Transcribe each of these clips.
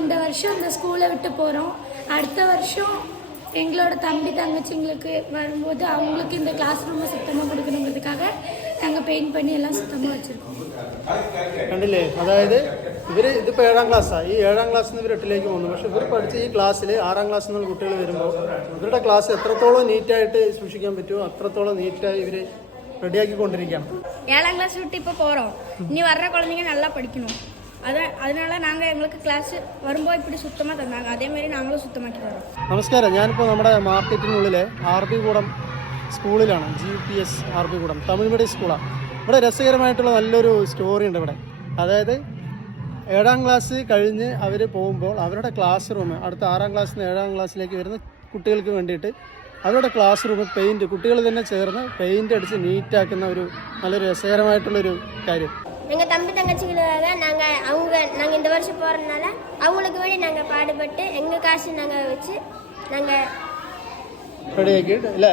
நாங்கள் இந்த வருஷம் இந்த ஸ்கூலை விட்டு போகிறோம். அடுத்த வருஷம் எங்களோட தம்பி தங்கச்சிங்களுக்கு வரும்போது அவங்களுக்கு இந்த கிளாஸ் ரூமை சுத்தமாக கொடுக்கணுங்கிறதுக்காக ഞങ്ങൾ പെയിന്റ് പണി എല്ലാം സുത്തமாக വെച്ചിരിക്കും. കണ്ടില്ലേ, അതായത് ഇവർ ഇതിപ്പോൾ 7ാം ക്ലാസ്സാണ്. ഈ 7ാം ക്ലാസ്സിൽ നിന്ന് ഇവർ 8ലേക്ക് പോകുന്നു. പക്ഷേ ഇവർ പഠിച്ച ഈ ക്ലാസ്സിൽ 6ാം ക്ലാസ്സിൽ നിന്നുള്ള കുട്ടികൾ വരുമ്പോൾ ഇവരുടെ ക്ലാസ് എത്രത്തോളം നീറ്റായിട്ട് സൂക്ഷിക്കാൻ പറ്റുമോ അത്രത്തോളം നീറ്റായി ഇവർ റെഡിയാക്കിക്കൊണ്ടിരിക്കുകയാണ്. 7ാം ക്ലാസ് വിട്ട് ഇപ്പോൾ പോகிறோம். ഇനി വர்ற குழந்தைங்க நல்லா படிக்கணும். அதனால நாங்கள் எங்களுக்கு கிளாஸ் வரும்போது இப்படி சுத்தமாக தந்தாங்க. அதேமாரி நாங்களும் சுத்தமாக்கி தரோம். നമസ്കാരം, ഞാനിപ്പോൾ നമ്മുടെ മാർക്കറ്റിനുള്ളിലെ RB കൂടം സ്കൂളിലാണ്. GPS RB കൂടം തമിഴ് മീഡിയം സ്കൂളാണ്. ഇവിടെ രസകരമായിട്ടുള്ള നല്ലൊരു സ്റ്റോറി ഉണ്ട് ഇവിടെ. അതായത് 7ാം ക്ലാസ് കഴിഞ്ഞ് അവർ പോകുമ്പോൾ അവരുടെ ക്ലാസ് റൂം അടുത്ത 6ാം ക്ലാസ്സിൽ നിന്ന് 7ാം ക്ലാസ്സിലേക്ക് വരുന്ന കുട്ടികൾക്ക് വേണ്ടിയിട്ട് അവരുടെ ക്ലാസ് റൂം പെയിൻറ്റ് കുട്ടികൾ തന്നെ ചേർന്ന് പെയിൻറ്റ് അടിച്ച് നീറ്റാക്കുന്ന ഒരു നല്ലൊരു രസകരമായിട്ടുള്ളൊരു കാര്യം. எங்கள் தம்பி தங்கச்சிகளுக்காக நாங்கள் இந்த வருஷம் போகிறதுனால அவங்களுக்கு வேண்டி நாங்கள் பாடுபட்டு எங்கள் காசு நாங்கள் வச்சு நாங்கள் റെഡിയാക്കിയിട്ട് അല്ലേ,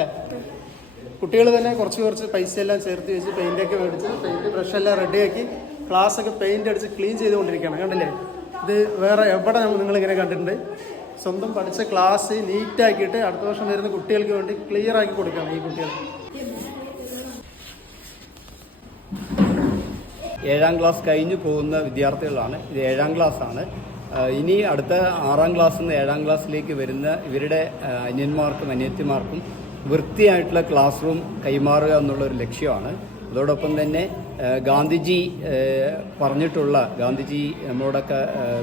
കുട്ടികൾ തന്നെ കുറച്ച് പൈസ എല്ലാം ചേർത്ത് വെച്ച് പെയിൻ്റൊക്കെ മേടിച്ച് പെയിൻറ്റ് ബ്രഷെല്ലാം റെഡിയാക്കി ക്ലാസ്സൊക്കെ പെയിൻറ്റ് അടിച്ച് ക്ലീൻ ചെയ്തുകൊണ്ടിരിക്കുകയാണ്. കണ്ടില്ലേ, ഇത് വേറെ എവിടെ നിങ്ങളിങ്ങനെ കണ്ടിട്ടുണ്ട്. സ്വന്തം പഠിച്ച ക്ലാസ് നീറ്റാക്കിയിട്ട് അടുത്ത വർഷം വരുന്ന കുട്ടികൾക്ക് വേണ്ടി ക്ലിയർ ആക്കി കൊടുക്കുകയാണ് ഈ കുട്ടികൾ. 7ാം ക്ലാസ് കഴിഞ്ഞു പോകുന്ന വിദ്യാർത്ഥികളാണ്. ഇത് 7ാം ക്ലാസ്സാണ്. ഇനി അടുത്ത 6ാം ക്ലാസ്സിൽ നിന്ന് 7ാം ക്ലാസ്സിലേക്ക് വരുന്ന ഇവരുടെ അനിയന്മാർക്കും അനിയത്തിമാർക്കും വൃത്തിയായിട്ടുള്ള ക്ലാസ് റൂം കൈമാറുക എന്നുള്ളൊരു ലക്ഷ്യമാണ്. അതോടൊപ്പം തന്നെ ഗാന്ധിജി നമ്മളോടൊക്കെ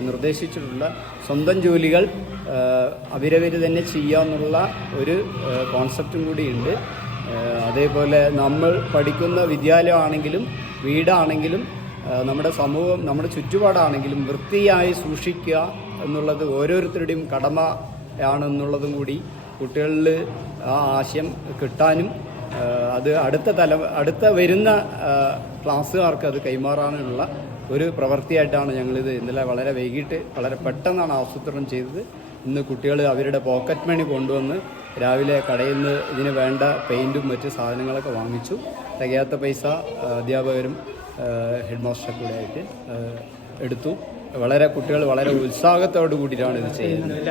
നിർദ്ദേശിച്ചിട്ടുള്ള സ്വന്തം ജോലികൾ അവരവർ തന്നെ ചെയ്യാമെന്നുള്ള ഒരു കോൺസെപ്റ്റും കൂടിയുണ്ട്. അതേപോലെ നമ്മൾ പഠിക്കുന്ന വിദ്യാലയമാണെങ്കിലും വീടാണെങ്കിലും നമ്മുടെ സമൂഹം നമ്മുടെ ചുറ്റുപാടാണെങ്കിലും വൃത്തിയായി സൂക്ഷിക്കുക എന്നുള്ളത് ഓരോരുത്തരുടെയും കടമയാണെന്നുള്ളതും കൂടി കുട്ടികളിൽ ആ ആശയം കിട്ടാനും അത് അടുത്ത വരുന്ന ക്ലാസ്സുകാർക്ക് അത് കൈമാറാനുള്ള ഒരു പ്രവൃത്തിയായിട്ടാണ് ഞങ്ങളിത് ഇന്നലെ വളരെ വൈകിട്ട് വളരെ പെട്ടെന്നാണ് ആസൂത്രണം ചെയ്തത്. ഇന്ന് കുട്ടികൾ അവരുടെ പോക്കറ്റ് മണി കൊണ്ടുവന്ന് രാവിലെ കടയിൽ നിന്ന് ഇതിന് വേണ്ട പെയിൻറ്റും മറ്റ് സാധനങ്ങളൊക്കെ വാങ്ങിച്ചു. തികയാത്ത പൈസ അധ്യാപകരും ഹെഡ് മാസ്റ്റർ കൂടെ ആയിട്ട് എടുത്തു. കുട്ടികൾ വളരെ ഉത്സാഹത്തോടു കൂടിയിട്ടാണ് ഇത് ചെയ്യുന്നത്.